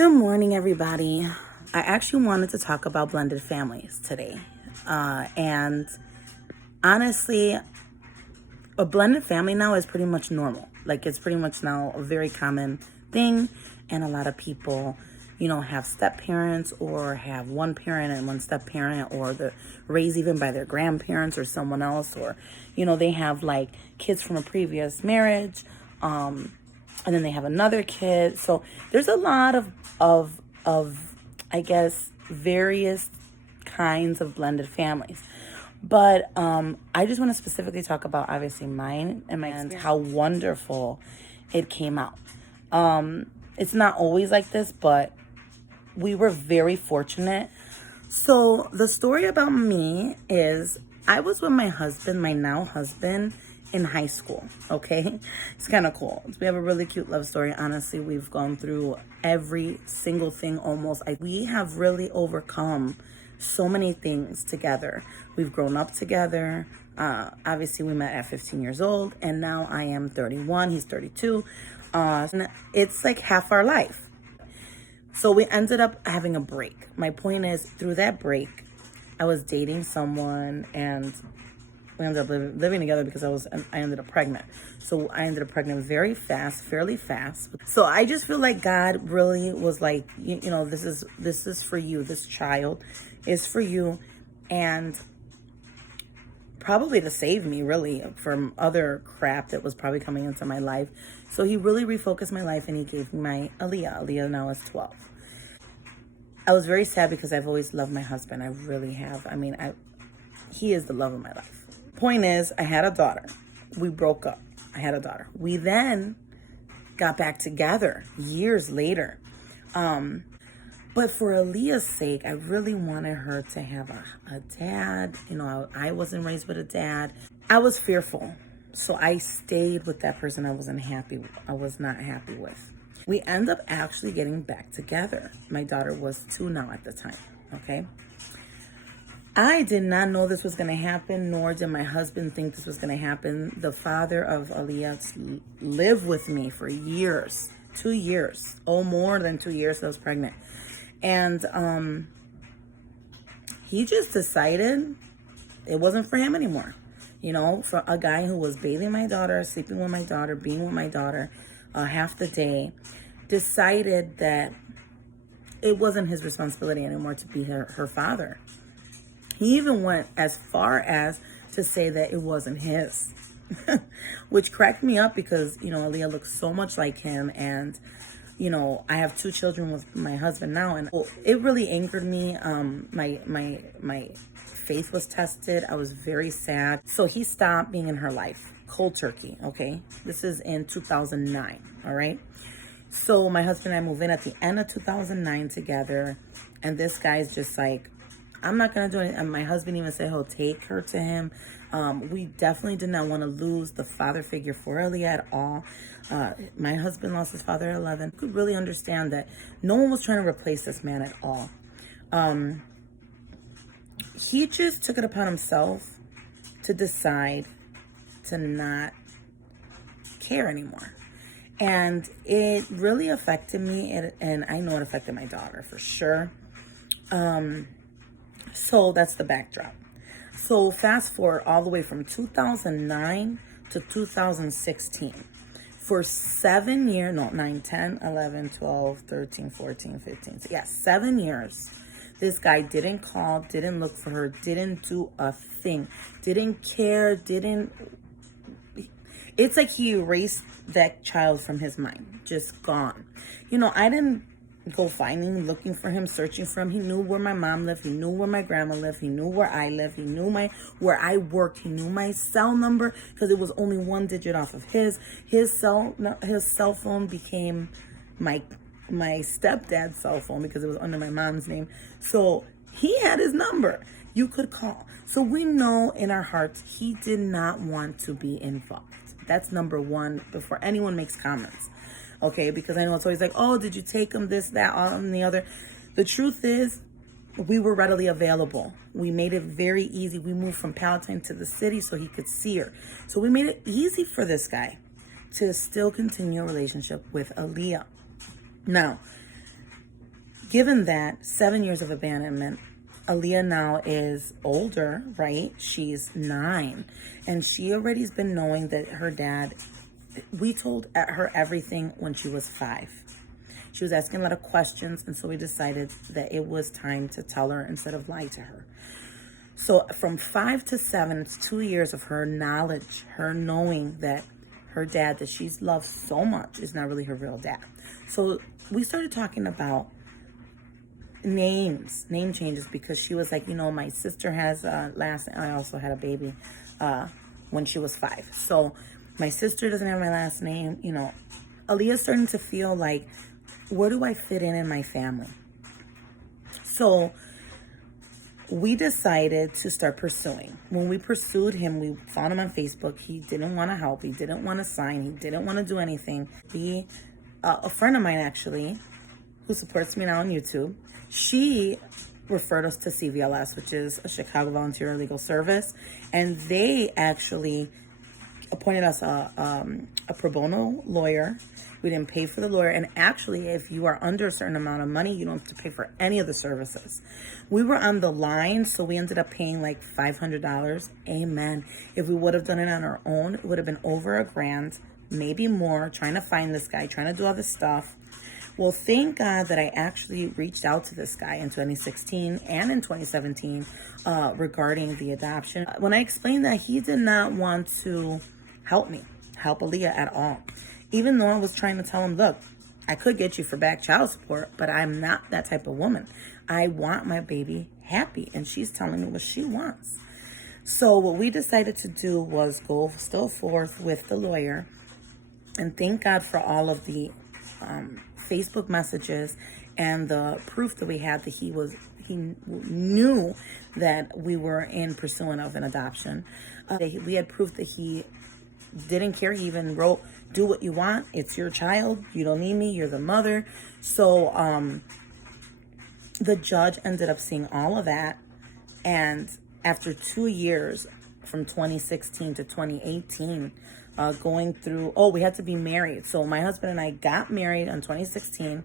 Good morning, everybody. I actually wanted to talk about blended families today. And honestly, a blended family now is pretty much normal. Like, it's pretty much now a very common thing. And a lot of people, have step parents or have one parent and one step parent, or they're raised even by their grandparents or someone else, or, they have like kids from a previous marriage. And then they have another kid. So there's a lot of I guess various kinds of blended families. But I just want to specifically talk about obviously mine and how wonderful it came out. It's not always like this, but we were very fortunate. So the story about me is I was with my husband, my now husband, in high school. Okay, it's kind of cool. We have a really cute love story. Honestly, we've gone through every single thing almost. We have really overcome so many things together. We've grown up together. Obviously, we met at 15 years old, and now I am 31. He's 32. And it's like half our life. So we ended up having a break. My point is, through that break, I was dating someone, and we ended up living together because I ended up pregnant. So I ended up pregnant very fast, fairly fast. So I just feel like God really was like, this is for you. This child is for you, and probably to save me really from other crap that was probably coming into my life. So he really refocused my life, and he gave me my Aaliyah. Aaliyah now is 12. I was very sad because I've always loved my husband. I really have. I mean, he is the love of my life. Point is, I had a daughter. We broke up. I had a daughter. We then got back together years later. But for Aaliyah's sake, I really wanted her to have a dad. I wasn't raised with a dad. I was fearful. So I stayed with that person I was not happy with. We ended up actually getting back together. My daughter was 2 now at the time, okay? I did not know this was going to happen, nor did my husband think this was going to happen. The father of Aaliyah lived with me for years, 2 years, more than 2 years I was pregnant. And he just decided it wasn't for him anymore. For a guy who was bathing my daughter, sleeping with my daughter, being with my daughter half the day, decided that it wasn't his responsibility anymore to be her father. He even went as far as to say that it wasn't his, which cracked me up because, Aaliyah looks so much like him. And, I have 2 children with my husband now. And it really angered me. My faith was tested. I was very sad. So he stopped being in her life. Cold turkey, okay? This is in 2009, all right? So my husband and I moved in at the end of 2009 together. And this guy's just like, I'm not going to do it. And my husband even said he'll take her to him. We definitely did not want to lose the father figure for Aaliyah at all. My husband lost his father at 11. You could really understand that no one was trying to replace this man at all. He just took it upon himself to decide to not care anymore. And it really affected me. And I know it affected my daughter for sure. So that's the backdrop. So fast forward all the way from 2009 to 2016. For 7 years, 9, 10, 11, 12, 13, 14, 15. So yeah, 7 years. This guy didn't call, didn't look for her, didn't do a thing, didn't care, it's like he erased that child from his mind, just gone. I didn't go looking for him, searching for him. He knew where my mom lived. He knew where my grandma lived. He knew where I lived. He knew where I worked. He knew my cell number because it was only 1 digit off of his cell phone became my stepdad's cell phone because it was under my mom's name. So he had his number. You could call. So we know in our hearts he did not want to be involved. That's number one before anyone makes comments. Okay, because I know it's always like, oh, did you take him, this, that, all, and the other. The truth is, we were readily available. We made it very easy. We moved from Palatine to the city so he could see her. So we made it easy for this guy to still continue a relationship with Aaliyah. Now, Given that 7 years of abandonment, Aaliyah now is older, right? She's 9. And she already has been knowing that her dad, we told her everything when she was 5. She was asking a lot of questions, and so we decided that it was time to tell her instead of lie to her. So from 5 to 7, it's 2 years of her knowledge, her knowing that her dad that she's loved so much is not really her real dad. So we started talking about name changes, because she was like, my sister has last name. I also had a baby when she was 5. So my sister doesn't have my last name. Aaliyah's starting to feel like, where do I fit in my family? So we decided to start pursuing. When we pursued him, we found him on Facebook. He didn't want to help. He didn't want to sign. He didn't want to do anything. A friend of mine, actually, who supports me now on YouTube, she referred us to CVLS, which is a Chicago Volunteer Legal Service. And they actually appointed us a pro bono lawyer. We didn't pay for the lawyer. And actually, if you are under a certain amount of money, you don't have to pay for any of the services. We were on the line, so we ended up paying like $500. Amen. If we would have done it on our own, it would have been over $1,000, maybe more, trying to find this guy, trying to do all this stuff. Well, thank God that I actually reached out to this guy in 2016 and in 2017 regarding the adoption. When I explained that, he did not want to help Aaliyah at all. Even though I was trying to tell him, look, I could get you for back child support, but I'm not that type of woman. I want my baby happy, and she's telling me what she wants. So what we decided to do was go still forth with the lawyer, and thank God for all of the Facebook messages and the proof that we had that he knew that we were in pursuing of an adoption. We had proof that he didn't care. He even wrote, do what you want. It's your child. You don't need me. You're the mother. So the judge ended up seeing all of that. And after 2 years, from 2016 to 2018, going through, we had to be married. So my husband and I got married in 2016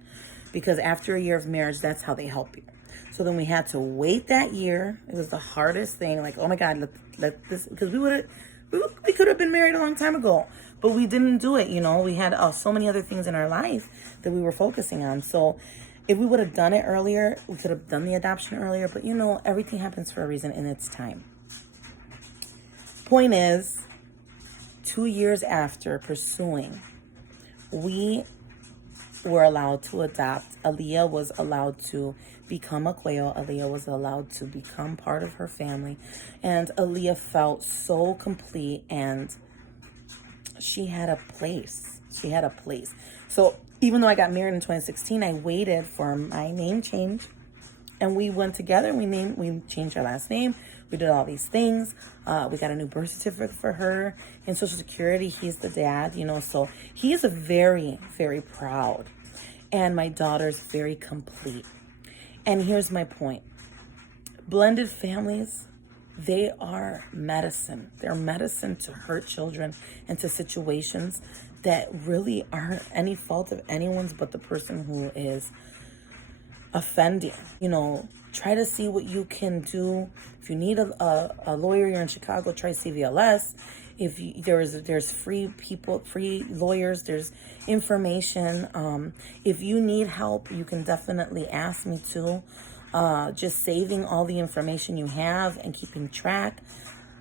because after a year of marriage, that's how they help you. So then we had to wait that year. It was the hardest thing. Like, oh my God, let this, because we could have been married a long time ago, but we didn't do it. We had so many other things in our life that we were focusing on. So if we would have done it earlier, we could have done the adoption earlier, but everything happens for a reason in its time. Point is, 2 years after pursuing, we were allowed to adopt. Aaliyah was allowed to become a Coello. Aaliyah was allowed to become part of her family. And Aaliyah felt so complete, and she had a place. So even though I got married in 2016, I waited for my name change. And we went together and we changed our last name. We did all these things. We got a new birth certificate for her. In Social Security, he's the dad, so he is very, very proud. And my daughter's very complete. And here's my point. Blended families, they are medicine. They're medicine to hurt children and to situations that really aren't any fault of anyone's but the person who is offending. Try to see what you can do. If you need a lawyer, you're in Chicago, try CVLS. If there's free people, free lawyers, there's information. If you need help, you can definitely ask me too. Just saving all the information you have and keeping track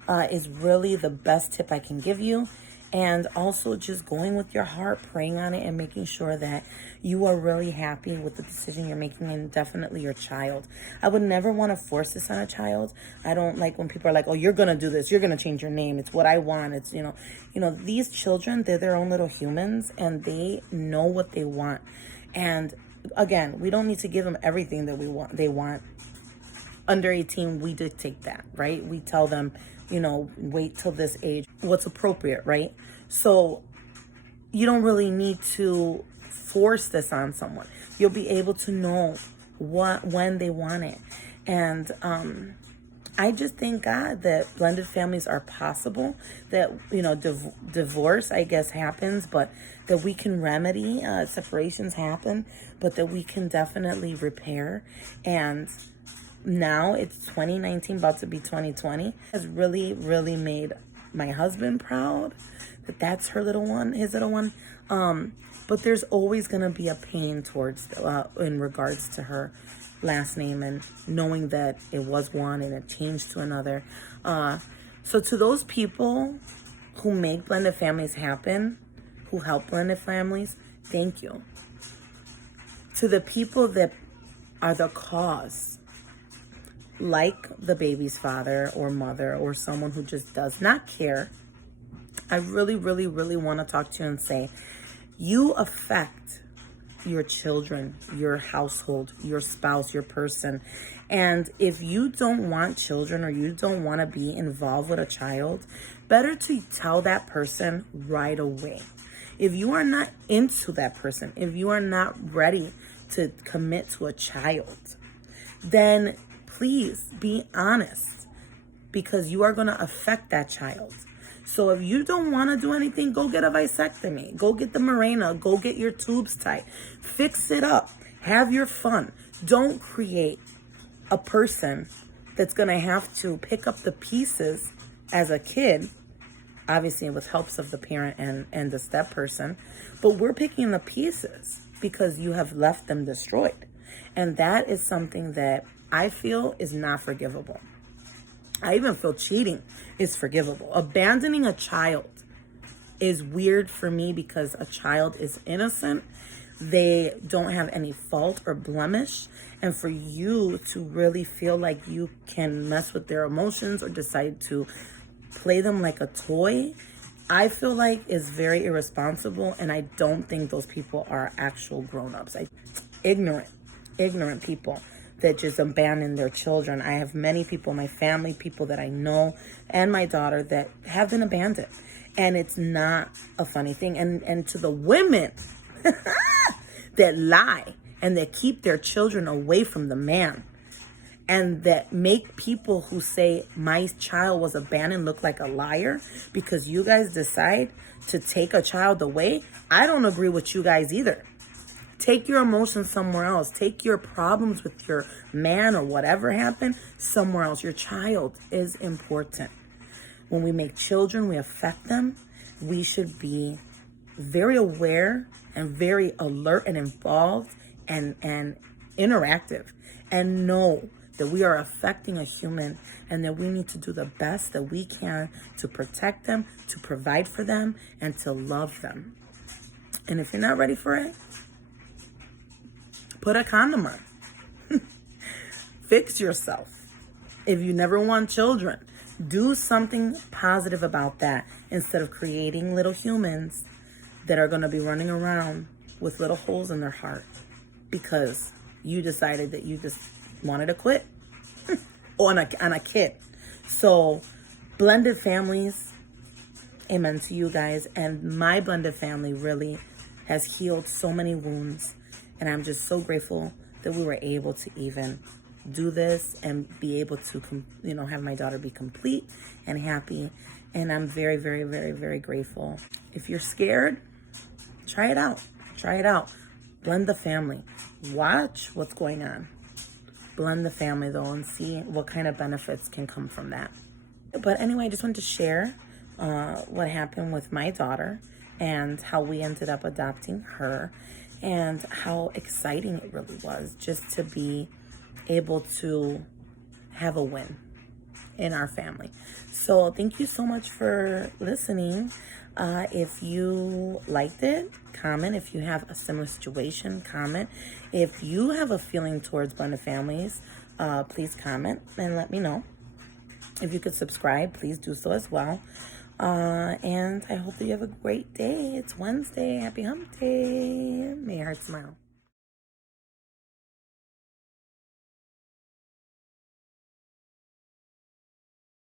is really the best tip I can give you. And also just going with your heart, praying on it, and making sure that you are really happy with the decision you're making, and definitely your child. I would never want to force this on a child. I don't like when people are like, oh, you're going to do this. You're going to change your name. It's what I want. It's, these children, they're their own little humans, and they know what they want. And again, we don't need to give them everything that they want. Under 18, we dictate that, right? We tell them, wait till this age, what's appropriate, right? So you don't really need to force this on someone. You'll be able to know when they want it. And I just thank God that blended families are possible, that, divorce, I guess, happens, but that we can remedy, separations happen, but that we can definitely repair. And now it's 2019, about to be 2020, has really, really made my husband proud that that's his little one. But there's always going to be a pain towards, in regards to her last name and knowing that it was one and it changed to another. So to those people who make blended families happen, who help blended families, thank you. To the people that are the cause, like the baby's father or mother or someone who just does not care, I really, really, really want to talk to you and say, you affect your children, your household, your spouse, your person. And if you don't want children or you don't want to be involved with a child, better to tell that person right away. If you are not into that person, if you are not ready to commit to a child, then please be honest, because you are going to affect that child. So if you don't want to do anything, go get a vasectomy. Go get the Mirena. Go get your tubes tight. Fix it up. Have your fun. Don't create a person that's going to have to pick up the pieces as a kid, obviously with helps of the parent and the step person. But we're picking the pieces because you have left them destroyed. And that is something that I feel is not forgivable. I even feel cheating is forgivable. Abandoning a child is weird for me because a child is innocent. They don't have any fault or blemish. And for you to really feel like you can mess with their emotions or decide to play them like a toy, I feel like is very irresponsible. And I don't think those people are actual grown-ups. Ignorant people that just abandon their children. I have many people, my family, people that I know, and my daughter that have been abandoned. And it's not a funny thing. And to the women that lie and that keep their children away from the man and that make people who say my child was abandoned look like a liar because you guys decide to take a child away, I don't agree with you guys either. Take your emotions somewhere else. Take your problems with your man or whatever happened somewhere else. Your child is important. When we make children, we affect them. We should be very aware and very alert and involved and interactive and know that we are affecting a human and that we need to do the best that we can to protect them, to provide for them, and to love them. And if you're not ready for it, put a condom on. Fix yourself. If you never want children, do something positive about that instead of creating little humans that are going to be running around with little holes in their heart because you decided that you just wanted to quit on a kid. So blended families, amen to you guys. And my blended family really has healed so many wounds. And I'm just so grateful that we were able to even do this and be able to, have my daughter be complete and happy. And I'm very, very, very, very grateful. If you're scared, try it out. Try it out. Blend the family. Watch what's going on. Blend the family, though, and see what kind of benefits can come from that. But anyway, I just wanted to share what happened with my daughter and how we ended up adopting her and how exciting it really was just to be able to have a win in our family. So thank you so much for listening. If you liked it, comment. If you have a similar situation, comment. If you have a feeling towards blended families, please comment and let me know. If you could subscribe, please do so as well. And I hope that you have a great day. It's Wednesday. Happy hump day. May your heart smile.